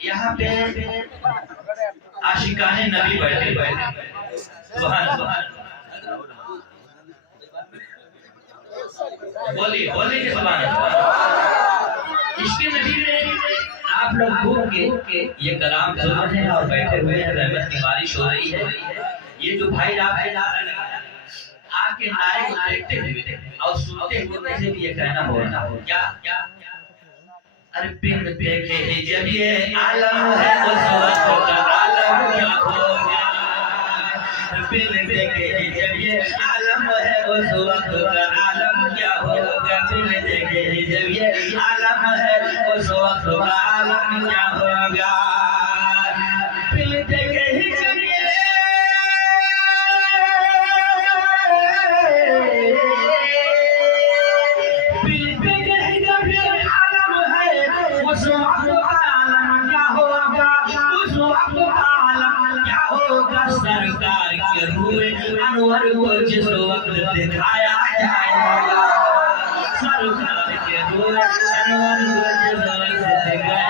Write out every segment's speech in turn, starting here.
یہاں پہ عاشقان نبی بیٹھے سبحان اللہ بولیے بولیے سبحان اللہ عشق نبی میں آپ لوگ گھوم کے یہ کلام سن رہے ہیں اور بیٹھے ہوئے ہیں رحمت کی بارش ہو رہی ہے یہ جو بھائی آپ کے نعرے کو دیکھتے ہوئے اور سنتے ہوئے کیسے بھی یہ کہنا ہو رہا ہو کیا ارے بن دیکھے جب یہ عالم ہے اس وقت کا عالم کیا ہوگا بن دیکھے جب یہ عالم ہے اس وقت کا عالم کیا ہوگا بن دیکھے جب یہ عالم ہے اس وقت کا عالم کیا ہوگا بن دیکھے جب یہ سرکار کے روئے انور کو جس وقت دکھایا جائے گا سرکار کے روئے انور کو جس وقت دکھایا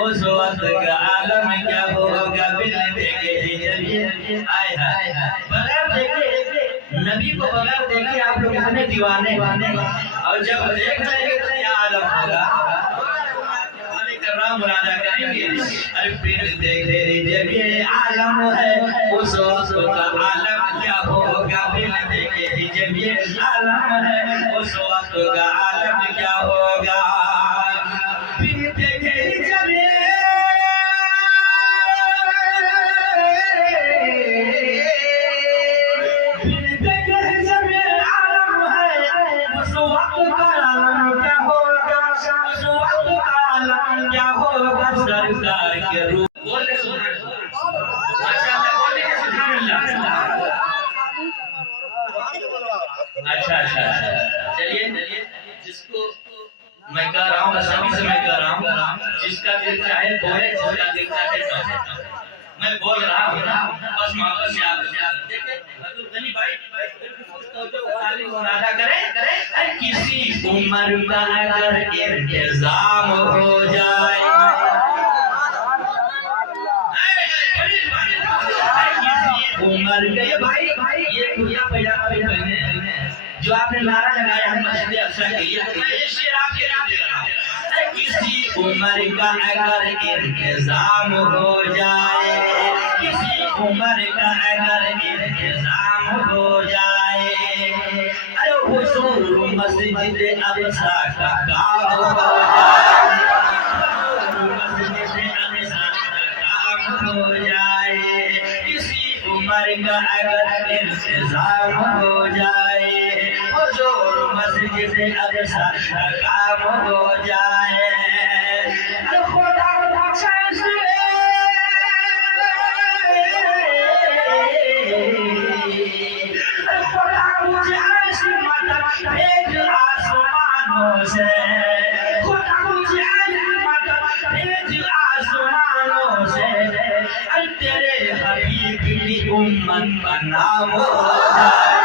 اس وقت کا عالم کیا ہوگا بن دیکھے جب یہ آئے بغیر دیکھے نبی کو بغیر دیکھے آپ لوگ اتنے دیوانے اور جب دیکھ رہے ہیں تو یہ عالم ہوگا کرام مرادہ کریں گے ارے بن دیکھے جب یہ عالم ہے اس وقت کا عالم کیا ہوگا بن دیکھے جب یہ عالم ہے اس وقت کا عالم کیا ہوگا سرکار کے روح بولے سبحان اللہ ماشاءاللہ بولے سبحان اللہ اچھا چلیے جس کو میں کہہ رہا ہوں بسامی سے میں کہہ رہا ہوں جس کا دل چاہے بولے جس کا دل چاہے نہ میں بول رہا ہوں بس محبت سے آپ دیکھیں حضرت غنی بھائی مرادہ کریں کسی عمر کا اگر انتظام ہو جائے عمر کے بھائی یہ کریا پیجامہ بھی پہنے ہیں جو آپ نے نعرہ لگایا ہے مسجد اقصی کے لیے یہ شعر آپ کے لیے دے رہا ہوں کسی عمر کا اگر انتظام ہو جائے کسی عمر کا اگر انتظام ہو جائے ارے حضور مسجد اقصی کا کام ہو جائے مسجد اقصی کا کام ہو جائے عمر کا اگر انتظام ہو جائے حضور مسجد اقصی کا کام ہو جائے خدا مجھے عظمت بھیج آسمانوں سے خدا مجھے عظمت بھیج آسمانوں سے تیرے حبیب کی امت کا نام ہو جائے